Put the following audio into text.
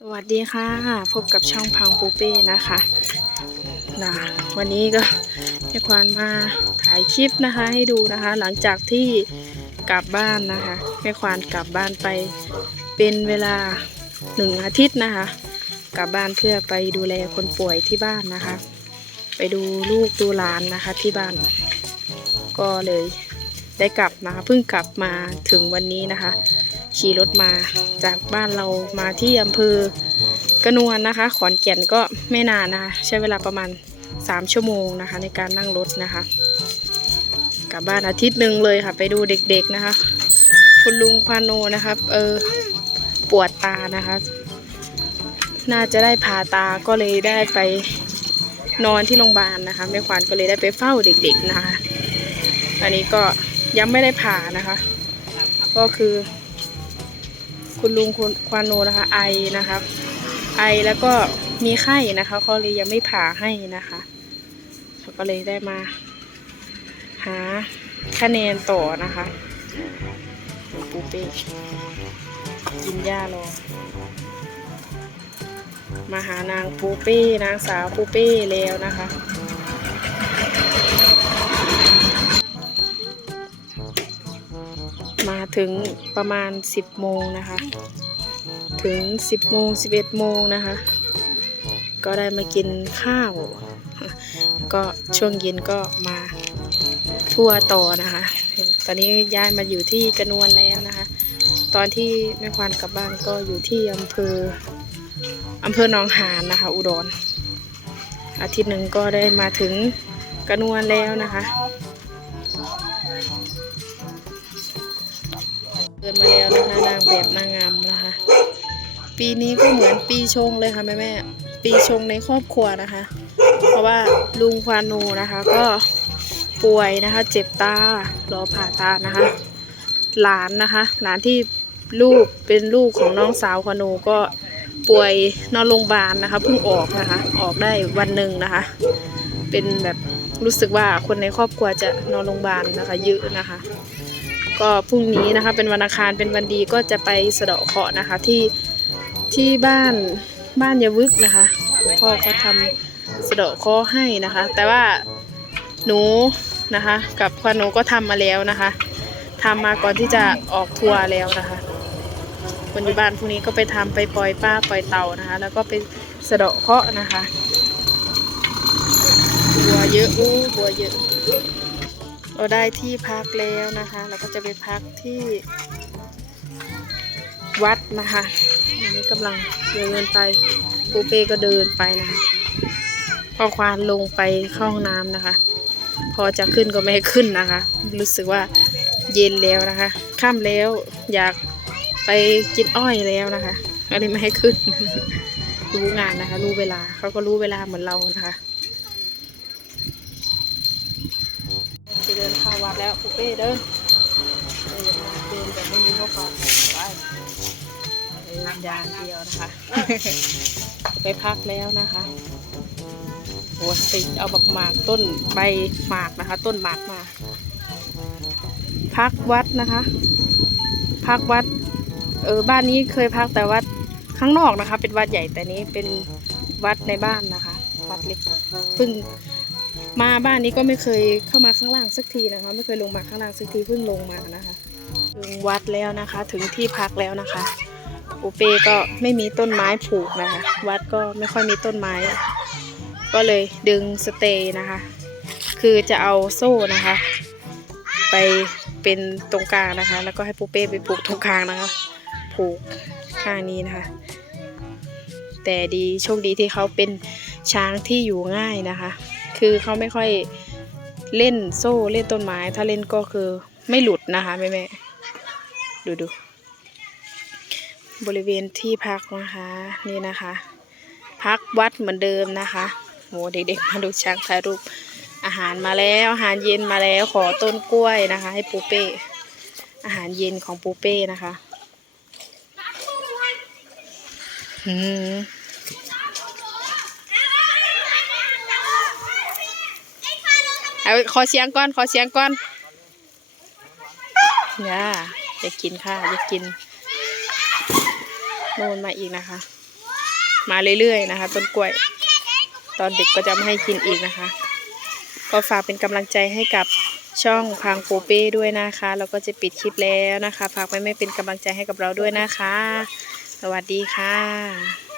สวัสดีค่ะ พบกับช่องพังปูเป้นะคะนะวันนี้ก็แม่ควานมาถ่ายคลิปนะคะให้ดูนะคะ หลังจากที่กลับบ้านนะคะแม่ควานกลับบ้านไปเป็นเวลาหนึ่งอาทิตย์นะคะ กลับบ้านเพื่อไปดูแลคนป่วยที่บ้านนะคะ ไปดูลูกดูหลานนะคะที่บ้าน ก็เลยได้กลับนะคะเพิ่งกลับมาถึงวันนี้นะคะ ขี่รถมาจากบ้านเรามาที่อำเภอกระนวนนะคะ ขอนแก่นก็ไม่นานนะคะใช้เวลาประมาณ 3 ชั่วโมงนะคะ ในการนั่งรถนะคะกลับบ้านอาทิตย์หนึ่งเลยค่ะ ไปดูเด็กๆนะคะ คุณลุงควานโนนะครับเออปวดตานะคะ น่าจะได้ผ่าตาก็เลยได้ไปนอนที่โรงพยาบาลนะคะแม่ควานก็เลยได้ไปเฝ้าเด็ก ๆนะคะ อันนี้ก็ยังไม่ได้ผ่านะคะ ก็คือ คุณลุงคุณควานโนนะคะ ไอนะคะ ไอแล้วก็มีไข้นะคะเขาเลยยังไม่ผ่าให้นะคะเขาก็เลยได้มา หาคะแนนต่อนะคะปูเป้กินหญ้ารอมาหานางปูเป้นางสาวปูเป้แล้วนะคะ มาถึงประมาณ 10 โมงนะคะ ถึง 10 โมง 11 โมงนะคะ ก็ได้มากินข้าว ก็ช่วงเย็นก็มาทั่วต่อนะคะ ตอนนี้ย้ายมาอยู่ที่กระนวนแล้วนะคะ ตอนที่แม่ควานกลับบ้านก็อยู่ที่อำเภออำเภอหนองหานนะคะ อุดร อาทิตย์หนึ่งก็ได้มาถึงกระนวนแล้วนะคะ เดินมาแล้วนะคะนางแบบนางงามนะคะ ปีนี้ก็เหมือนปีชงเลยค่ะแม่แม่ปีชงในครอบครัวนะคะ เพราะว่าลุงควานูนะคะ ก็ป่วยนะคะ เจ็บตารอผ่าตานะคะ หลานนะคะ หลานที่ลูกเป็นลูกของน้องสาวควานูก็ป่วยนอนโรงพยาบาลนะคะเพิ่งออกนะคะ ออกได้วันหนึ่งนะคะ เป็นแบบรู้สึกว่าคนในครอบครัวจะนอนโรงพยาบาลนะคะ เยอะนะคะ ก็พรุ่งนี้นะคะ เป็นวันอังคารเป็นวันดีก็จะไปสะเดาะเคราะห์นะคะที่ที่บ้านบ้านยาวึกนะคะพ่อเขาทำสะเดาะเคราะห์ให้นะคะ แต่ว่าหนูนะคะ กับควาหนูก็ทำมาแล้วนะคะทำมาก่อนที่จะออกทัวร์แล้วนะคะคนอยู่บ้านพรุ่งนี้ก็ไปทำไปปล่อยป้าปล่อยเต่านะคะ แล้วก็ไปสะเดาะเคราะห์นะคะ บัวเยอะอู้บัวเยอะ เราได้ที่พักแล้วนะคะ เราก็จะไปพักที่วัดนะคะอันนี้กำลังเดินไปปูเป้ก็เดินไปนะคะพอควานลงไปเข้าห้องน้ำนะคะ พอจะขึ้นก็ไม่ให้ขึ้นนะคะ รู้สึกว่าเย็นแล้วนะคะค่ำแล้วอยากไปกินอ้อยแล้วนะคะก็เลยไม่ให้ขึ้น รู้งานนะคะ รู้เวลาเขาก็รู้เวลาเหมือนเรานะคะ ดินเข้าวัดแล้วปุ๊เป้เดินเดินมาเดินแบบไม่มีข้อความไปเดินอย่างเดียวนะคะ ไปพักแล้วนะคะโอ้ติดเอาบักหมากต้นใบหมากนะคะ ต้นหมากมา พักวัดนะคะ พักวัด เออบ้านนี้เคยพักแต่วัดข้างนอกนะคะ เป็นวัดใหญ่แต่นี้เป็นวัดในบ้านนะคะ วัดเล็กเพิ่ง มาบ้านนี้ก็ไม่เคยเข้ามาข้างล่างสักทีนะคะ ไม่เคยลงมาข้างล่างสักทีเพิ่งลงมานะคะถึงวัดแล้วนะคะ ถึงที่พักแล้วนะคะปูเป้ก็ไม่มีต้นไม้ผูกนะคะ วัดก็ไม่ค่อยมีต้นไม้ ก็เลยดึงสเตย์นะคะ คือจะเอาโซ่นะคะ ไปเป็นตรงกลางนะคะ แล้วก็ให้ปูเป้ไปผูกตรงกลางนะคะ ผูกข้างนี้นะคะ แต่ดีโชคดีที่เขาเป็นช้างที่อยู่ง่ายนะคะ คือเขาไม่ค่อยเล่นโซ่เล่นต้นไม้ ถ้าเล่นก็คือไม่หลุดนะคะแม่แม่ดูดูบริเวณที่พักนะคะนี่นะคะ พักวัดเหมือนเดิมนะคะโหเด็กๆมาดูช้างถ่ายรูปอาหารมาแล้วอาหารเย็นมาแล้วขอต้นกล้วยนะคะ ให้ปูเป้ อาหารเย็นของปูเป้นะคะ อืม เอาขอเสียงก่อนขอเสียงก่อนย่าอยากกินค่ะอยากกินโน่นมาอีกนะคะ มาเรื่อยๆนะคะ ต้นกล้วย ตอนเดึกก็จะไม่ให้กินอีกนะคะ ก็ฝากเป็นกำลังใจให้กับช่องพังโปเป้ด้วยนะคะ แล้วก็จะปิดคลิปแล้วนะคะฝากไปไม่เป็นกำลังใจให้กับเราด้วยนะคะ สวัสดีค่ะ